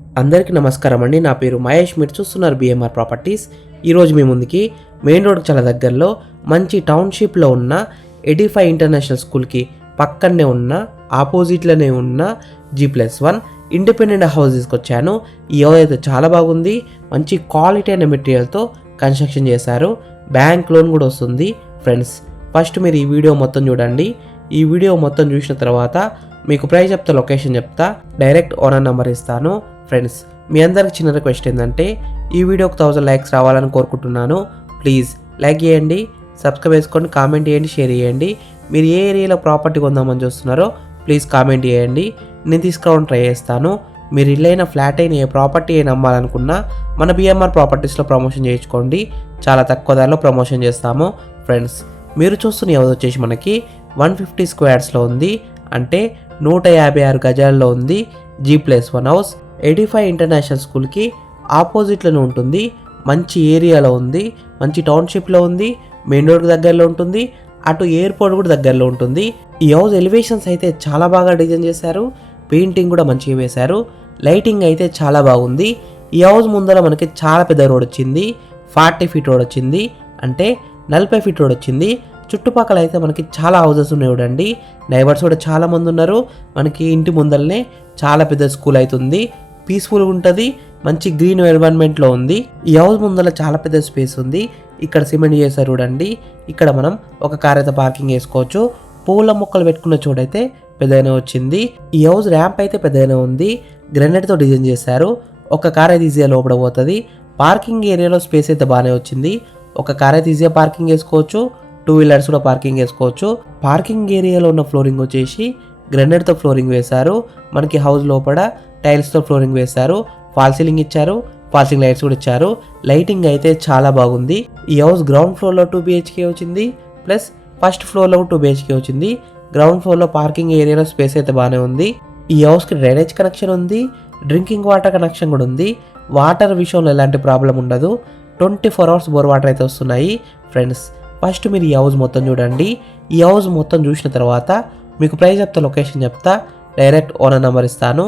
అందరికీ నమస్కారం అండి. నా పేరు మహేష్. మీరు చూస్తున్నారు బీఎంఆర్ ప్రాపర్టీస్. ఈరోజు మీ ముందుకి మెయిన్ రోడ్కి చాలా దగ్గరలో మంచి టౌన్షిప్లో ఉన్న ఎడిఫై ఇంటర్నేషనల్ స్కూల్కి పక్కనే ఉన్న ఆపోజిట్లోనే ఉన్న G+1 ఇండిపెండెంట్ హౌస్ తీసుకొచ్చాను. ఈ హౌస్ అయితే చాలా బాగుంది. మంచి క్వాలిటీ అయిన మెటీరియల్తో కన్స్ట్రక్షన్ చేశారు. బ్యాంక్ లోన్ కూడా వస్తుంది. ఫ్రెండ్స్, ఫస్ట్ మీరు ఈ వీడియో మొత్తం చూడండి. ఈ వీడియో మొత్తం చూసిన తర్వాత మీకు ప్రైస్ చెప్తా, లొకేషన్ చెప్తా, డైరెక్ట్ ఓనర్ నెంబర్ ఇస్తాను. ఫ్రెండ్స్, మీ అందరికి చిన్న రిక్వెస్ట్ ఏంటంటే ఈ వీడియోకి 1000 లైక్స్ రావాలని కోరుకుంటున్నాను. ప్లీజ్ లైక్ చేయండి, సబ్స్క్రైబ్ చేసుకోండి, కామెంట్ చేయండి, షేర్ చేయండి. మీరు ఏ ఏరియాలో ప్రాపర్టీ కొందామని చూస్తున్నారో ప్లీజ్ కామెంట్ చేయండి. నేను తీసుకురావడం ట్రై చేస్తాను. మీరు ఇల్లైన ఫ్లాట్ అయిన ఏ ప్రాపర్టీ అయినా అమ్మాలనుకున్నా మన బిఎంఆర్ ప్రాపర్టీస్లో ప్రమోషన్ చేయించుకోండి. చాలా తక్కువ ధరలో ప్రమోషన్ చేస్తాము. ఫ్రెండ్స్, మీరు చూస్తున్న హౌస్ వచ్చేసి మనకి 150 స్క్వేర్స్లో ఉంది. అంటే 156 గజాల్లో ఉంది. G+1 హౌస్ ఎడిఫై ఇంటర్నేషనల్ స్కూల్కి ఆపోజిట్లోనే ఉంటుంది. మంచి ఏరియాలో ఉంది, మంచి టౌన్షిప్లో ఉంది, మెయిన్ రోడ్కి దగ్గరలో ఉంటుంది, అటు ఎయిర్పోర్ట్ కూడా దగ్గరలో ఉంటుంది. ఈ హౌస్ ఎలివేషన్స్ అయితే చాలా బాగా డిజైన్ చేశారు. పెయింటింగ్ కూడా మంచిగా వేశారు. లైటింగ్ అయితే చాలా బాగుంది. ఈ హౌస్ ముందర మనకి చాలా పెద్ద రోడ్ వచ్చింది. 40 ఫీట్ రోడ్ వచ్చింది. అంటే 40 ఫీట్ రోడ్ వచ్చింది. చుట్టుపక్కల అయితే మనకి చాలా హౌసెస్ ఉన్నాయి చూడండి. నైబర్స్ కూడా చాలా మంది ఉన్నారు. మనకి ఇంటి ముందరనే చాలా పెద్ద స్కూల్ అవుతుంది. పీస్ఫుల్గా ఉంటుంది. మంచి గ్రీన్ ఎన్విరాన్మెంట్లో ఉంది. ఈ హౌస్ ముందర చాలా పెద్ద స్పేస్ ఉంది. ఇక్కడ సిమెంట్ చేశారు చూడండి. ఇక్కడ మనం ఒక కార్ అయితే పార్కింగ్ చేసుకోవచ్చు. పూల మొక్కలు పెట్టుకున్న చోటైతే పెద్దగానే వచ్చింది. ఈ హౌస్ ర్యాంప్ అయితే పెద్దగానే ఉంది. గ్రెనైట్తో డిజైన్ చేశారు. ఒక కార్ అయితే ఈజీగా లోపల పోతుంది. పార్కింగ్ ఏరియాలో స్పేస్ అయితే బాగానే వచ్చింది. ఒక కార్ అయితే ఈజీగా పార్కింగ్ చేసుకోవచ్చు. 2 వీలర్స్ కూడా పార్కింగ్ చేసుకోవచ్చు. పార్కింగ్ ఏరియాలో ఉన్న ఫ్లోరింగ్ వచ్చేసి గ్రెనైట్తో ఫ్లోరింగ్ వేశారు. మనకి హౌస్ లోపల టైల్స్తో ఫ్లోరింగ్ వేశారు. ఫాల్ సీలింగ్ ఇచ్చారు. ఫాల్ సీలింగ్ లైట్స్ కూడా ఇచ్చారు. లైటింగ్ అయితే చాలా బాగుంది. ఈ హౌస్ గ్రౌండ్ ఫ్లోర్లో 2 BHK వచ్చింది. ప్లస్ ఫస్ట్ ఫ్లోర్లో 2 BHK వచ్చింది. గ్రౌండ్ ఫ్లోర్లో పార్కింగ్ ఏరియాలో స్పేస్ అయితే బాగానే ఉంది. ఈ హౌస్కి డ్రైనేజ్ కనెక్షన్ ఉంది. డ్రింకింగ్ వాటర్ కనెక్షన్ కూడా ఉంది. వాటర్ విషయంలో ఎలాంటి ప్రాబ్లం ఉండదు. 24 అవర్స్ బోర్ వాటర్ అయితే వస్తున్నాయి. ఫ్రెండ్స్, ఫస్ట్ మీరు ఈ హౌస్ మొత్తం చూడండి. ఈ హౌస్ మొత్తం చూసిన తర్వాత మీకు ప్రైస్ చెప్తా, లొకేషన్ చెప్తా, డైరెక్ట్ ఓనర్ నెంబర్ ఇస్తాను.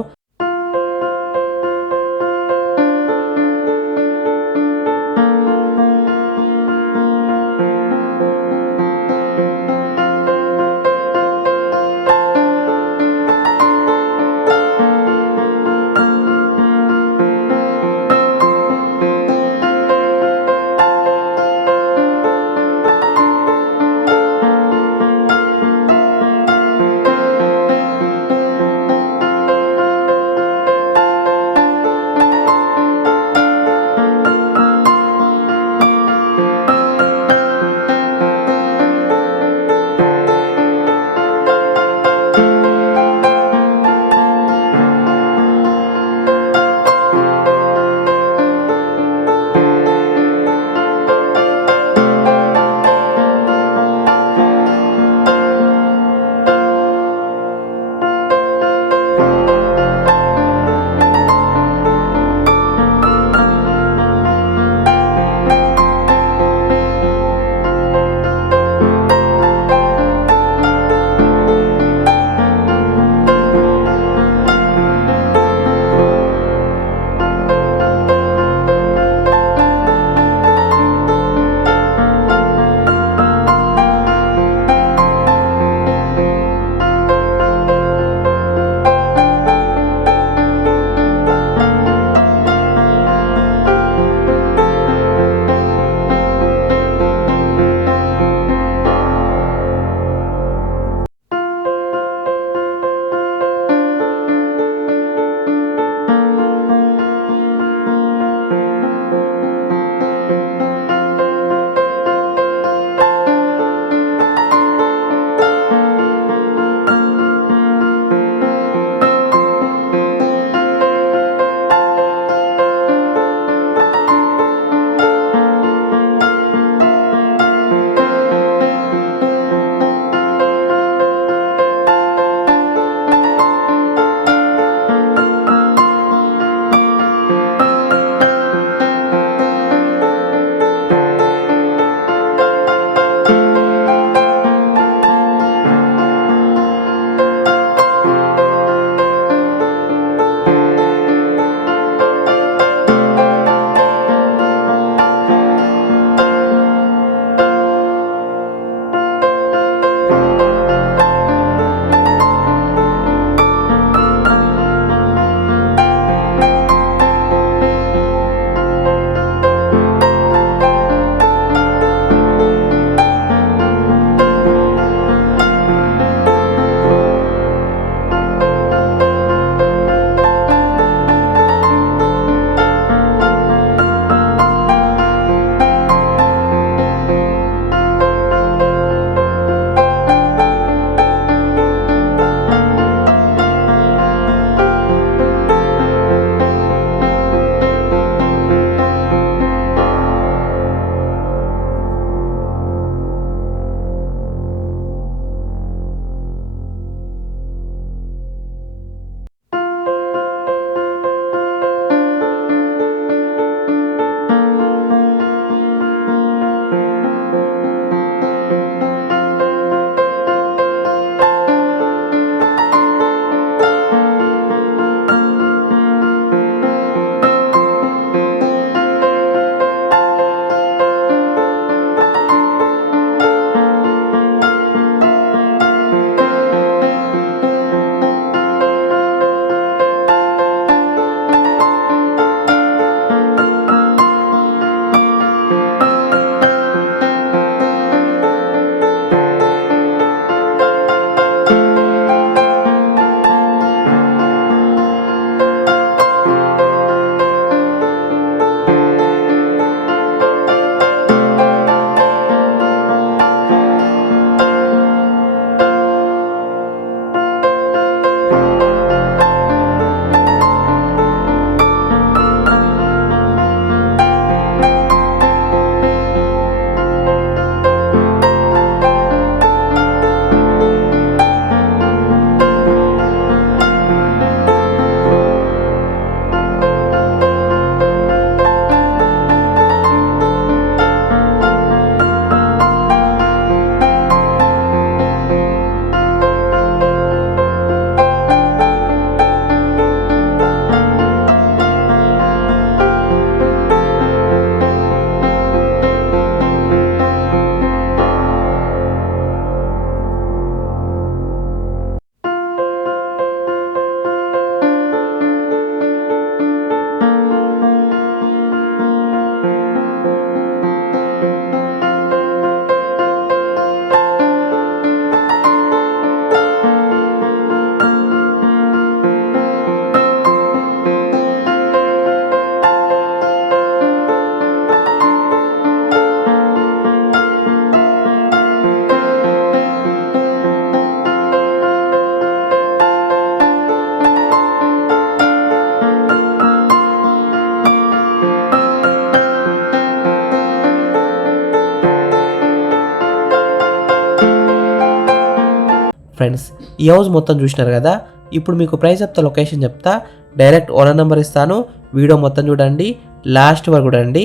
ఫ్రెండ్స్, ఈ హౌస్ మొత్తం చూసినారు కదా. ఇప్పుడు మీకు ప్రైస్ చెప్తా, లొకేషన్ చెప్తా, డైరెక్ట్ ఓనర్ నెంబర్ ఇస్తాను. వీడియో మొత్తం చూడండి, లాస్ట్ వరకు చూడండి.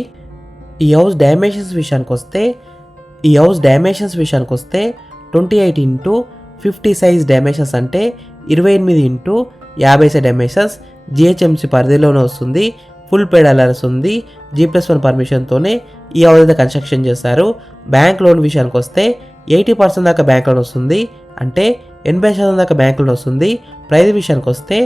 ఈ హౌస్ డైమెన్షన్స్ విషయానికి వస్తే 28x50 సైజ్ డైమెన్షన్స్, అంటే 28x50 డైమెన్షన్స్. జిహెచ్ఎంసీ పరిధిలోనే వస్తుంది. ఫుల్ పేడ్ అలర్స్ ఉంది. G+1 పర్మిషన్తోనే ఈ హౌస్ అయితే కన్స్ట్రక్షన్ చేశారు. బ్యాంక్ లోన్ విషయానికి వస్తే 80% దాకా బ్యాంక్ లోన్ వస్తుంది, అంటే 80% దాకా బ్యాంక్ లోన్ వస్తుంది. ప్రైస్ విషయానికి వస్తే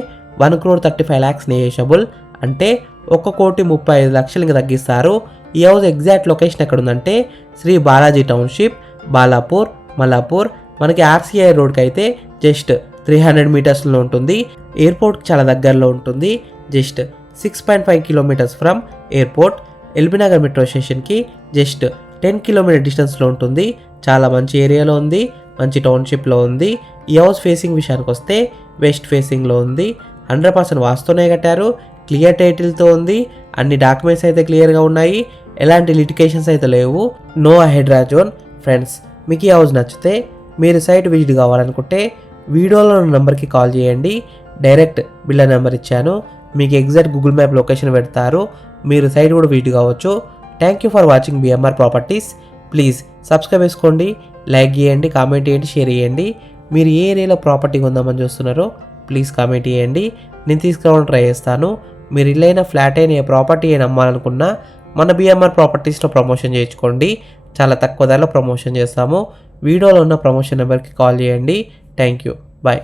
1,35,00,000 నెగోషియబుల్, అంటే 1,35,00,000 ఇంకా తగ్గిస్తారు. ఈ హౌస్ ఎగ్జాక్ట్ లొకేషన్ ఎక్కడ ఉందంటే శ్రీ బాలాజీ టౌన్షిప్, బాలాపూర్, మలాపూర్. మనకి RCI రోడ్కి అయితే జస్ట్ 300 మీటర్స్లో ఉంటుంది. ఎయిర్పోర్ట్కి చాలా దగ్గరలో ఉంటుంది. Just 6.5 kilometres from airport. LB Nagar metro స్టేషన్కి జస్ట్ 10 కిలోమీటర్ డిస్టెన్స్లో ఉంటుంది. చాలా మంచి ఏరియాలో ఉంది, మంచి టౌన్షిప్లో ఉంది. ఈ హౌస్ ఫేసింగ్ విషయానికి వస్తే వెస్ట్ ఫేసింగ్లో ఉంది. 100% వాస్తూనే కట్టారు. క్లియర్ టైటిల్తో ఉంది. అన్ని డాక్యుమెంట్స్ అయితే క్లియర్గా ఉన్నాయి. ఎలాంటి లిటికేషన్స్ అయితే లేవు. No హెడ్రా zone. ఫ్రెండ్స్, మీకు ఈ హౌస్ నచ్చితే మీరు సైట్ విజిట్ కావాలనుకుంటే వీడియోలో ఉన్న నెంబర్కి కాల్ చేయండి. డైరెక్ట్ బిల్డర్ నెంబర్ ఇచ్చాను. మీకు ఎగ్జాక్ట్ గూగుల్ మ్యాప్ లొకేషన్ పెడతారు. మీరు సైట్ కూడా విజిట్ కావచ్చు. Thank you for watching BMR properties. Please subscribe చేసుకోండి, లైక్ చేయండి, కామెంట్ చేయండి, షేర్ చేయండి. మీరు ఏ ఏరియాలో ప్రాపర్టీ కొందామని చూస్తున్నారో ప్లీజ్ కామెంట్ చేయండి. నేను తీసుకురావడానికి ట్రై చేస్తాను. మీరు ఇల్లైనా, ఫ్లాట్ అయినా, ఏ ప్రాపర్టీ అయినా అమ్మాలనుకున్నా మన BMR ప్రాపర్టీస్లో ప్రమోషన్ చేయించుకోండి. చాలా తక్కువ ధరలో ప్రమోషన్ చేస్తాము. వీడియోలో ఉన్న ప్రమోషన్ నెంబర్కి కాల్ చేయండి. Thank you. బాయ్.